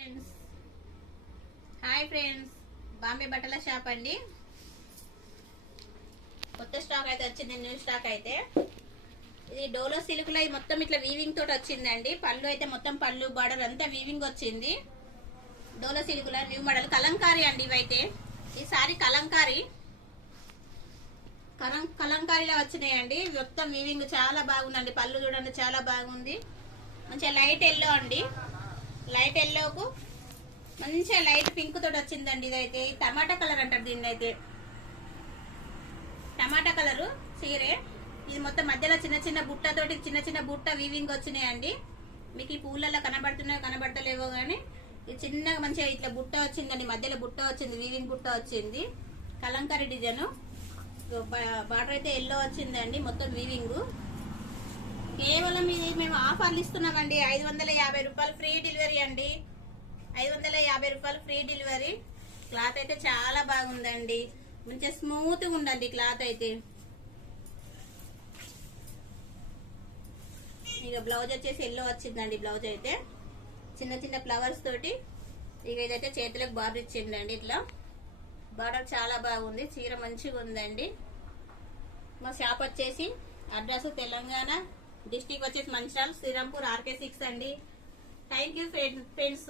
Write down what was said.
Friends, hi friends, Bombay బట్టల shop అండి. కొత్త స్టాక్ అయితే వచ్చింది, న్యూ స్టాక్ అయితే. ఇది డోలో సిల్క్ లో మొత్తం ఇట్లా వీవింగ్ తోటి వచ్చిందండి. పళ్ళు అయితే మొత్తం పళ్ళు బార్డర్ అంతా వీవింగ్ వచ్చింది. డోలో సిల్క్ లో న్యూ మోడల్ కలంకారీ అండి. ఇవైతే ఈ సారీ కలంకారీలో వచ్చినాయండి. మొత్తం వీవింగ్ చాలా బాగుందండి. పళ్ళు చూడండి, చాలా బాగుంది. మంచిగా లైట్ ఎల్లో అండి. లైట్ ఎల్లోకు మంచిగా లైట్ పింక్ తోటి వచ్చిందండి. ఇదైతే టమాటా కలర్ అంటారు దీన్ని. అయితే టమాటా కలరు చీరే. ఇది మొత్తం మధ్యలో చిన్న చిన్న బుట్టతోటి చిన్న బుట్ట వీవింగ్ వచ్చినాయండి. మీకు ఈ పూలలో కనబడుతున్నాయో కనబడతలేవో గానీ ఇది చిన్నగా మంచిగా ఇట్లా బుట్ట వచ్చిందండి. మధ్యలో బుట్ట వచ్చింది, వీవింగ్ బుట్ట వచ్చింది. కలంకారీ డిజైన్. బార్డర్ అయితే ఎల్లో వచ్చిందండి, మొత్తం వీవింగ్. కేవలం ఇది మేము ఆఫర్లు ఇస్తున్నామండి. 550 రూపాయలు ఫ్రీ డెలివరీ అండి. 550 రూపాయలు ఫ్రీ డెలివరీ. క్లాత్ అయితే చాలా బాగుందండి. మంచిగా స్మూత్ గా ఉందండి క్లాత్ అయితే. ఇక బ్లౌజ్ వచ్చేసి ఎల్లో వచ్చిందండి. బ్లౌజ్ అయితే చిన్న చిన్న ఫ్లవర్స్ తోటి ఇక ఇదైతే చేతులకు బార్డర్ ఇచ్చిందండి. ఇట్లా బార్డర్ చాలా బాగుంది. చీర మంచిగా ఉందండి. మా షాప్ వచ్చేసి అడ్రస్ తెలంగాణ డిస్ట్రిక్ట్ వచ్చేసి మంచిర్యాల, శ్రీరాంపూర్, RK6 అండి. Thank you friends.